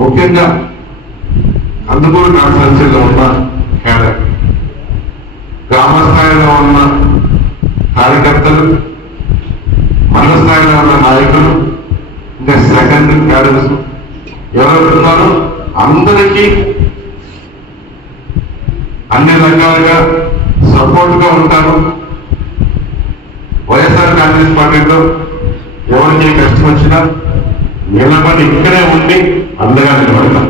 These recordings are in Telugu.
ముఖ్యంగా అందుకూరు కాన్స్టిట్యూన్సీలో ఉన్న కేడర్ గ్రామ స్థాయిలో ఉన్న కార్యకర్తలు మండల స్థాయిలో ఉన్న నాయకులు ఇంకా సెకండ్ క్యాడర్స్ ఎవరున్నారో అందరికీ అన్ని రకాలుగా సపోర్ట్గా ఉంటారు. వైఎస్ఆర్ కాంగ్రెస్ పార్టీలో ఎవరికి కష్టం వచ్చినా నిలబడి ఇక్కడే ఉండి అందగా నిలబడతాం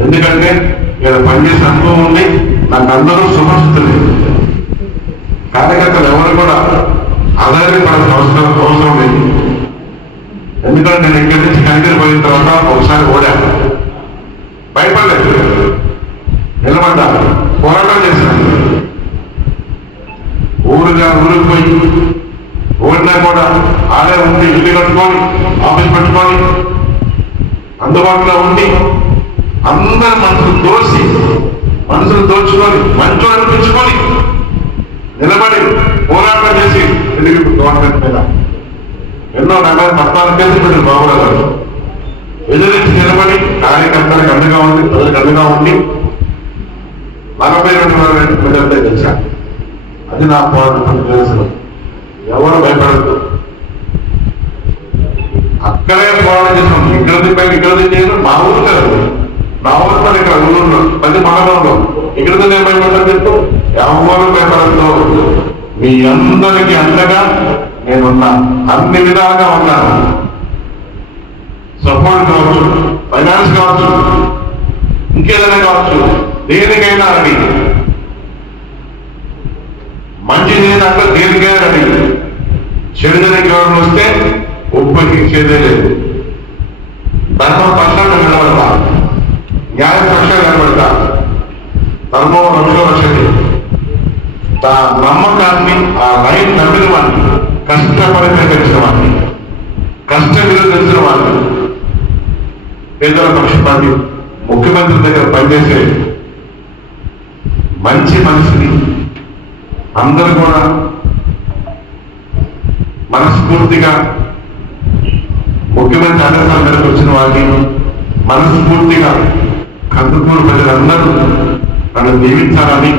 ఎందుకంటే ఇక్కడ పనిచేసే అనుభవం ఉంది నాకు అందరూ సుభాషితులు కార్యకర్తలు ఎవరు కూడా ఆధారపడాల్సిన అవసరం అవసరం లేదు. ఎందుకంటే నేను ఇక్కడి నుంచి కంటిన్యూ పోయిన తర్వాత ఒకసారి ఓడాను. భయపడలేదు. నిలబడ్డా. పోరాటం చేశాను. ఊరుగా ఊరికి పోయి ఓడినా కూడా బాగా ఉండి ఇల్లు కట్టుకొని ఆఫీస్ పెట్టుకొని అందుబాటులో ఉండి అందరి మనసులు దోసి మనసులు దోచుకొని మంచు అనిపించుకొని నిలబడి పోరాటం చేసి తెలుగు గవర్నమెంట్ మీద ఎన్నో రకాల పద్నాలుగు కేసులు పెట్టిన బాబురావు గారు. ఎదురించి నిలబడి కార్యకర్తలకు అండగా ఉండి ప్రజలకు అండగా ఉండి నలభై రెండు వేల మీటర్లే గెలిచా అది నా పోరాటం తెలుసు ఎవరు భయపడద్దు. అక్కడే పోరాటం చేసాం ఇక్కడ దింపాక ఇక్కడ దించాను మా ఊరు కాదు. నా ఊరు పని ఇక్కడ ఊళ్ళో పది మండలంలో ఇక్కడ నేను భయపడతాను ఎవరు భయపడద్దు మీ అందరికీ అండగా నేనున్నా అన్ని విధాలుగా ఉన్నాను సపోర్ట్ కావచ్చు ఫైనాన్స్ కావచ్చు ఇంకేదైనా కావచ్చు దేనికైనా రెడీ. మంచి చేయడానికి దేనికైనా రెడీ. చెడుదనికి ఎవరు వస్తే ఉపయోగించేదే లేదు. ధర్మం పక్షాన్ని నిలబడతా. న్యాయ పక్షాన్ని నిలబడతా. ధర్మం రంగులో వచ్చింది ఆ నమ్మకాన్ని ఆ లైన్ నమ్మిన వాడిని కష్టపడి తెలిసిన వాడిని కష్ట తెలిసిన వాడిని పేదల పక్షపాతి ముఖ్యమంత్రి దగ్గర పనిచేసే మంచి మనిషిని అందరూ కూడా మనస్ఫూర్తిగా ముఖ్యమంత్రి ఆదేశాల మేరకు వచ్చిన వారిని మనస్ఫూర్తిగా కందుకూరు ప్రజలందరూ నన్ను దీవించాలని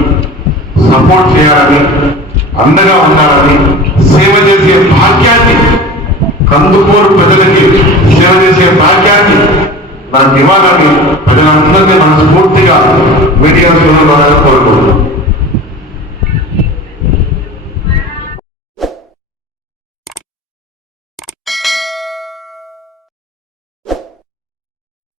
సపోర్ట్ చేయాలని అండగా ఉండాలని సేవ చేసే భాగ్యాన్ని కందుకూరు ప్రజలకి సేవ చేసే భాగ్యాన్ని నాకు ఇవ్వాలని ప్రజలందరినీ మనస్ఫూర్తిగా మీడియా ద్వారా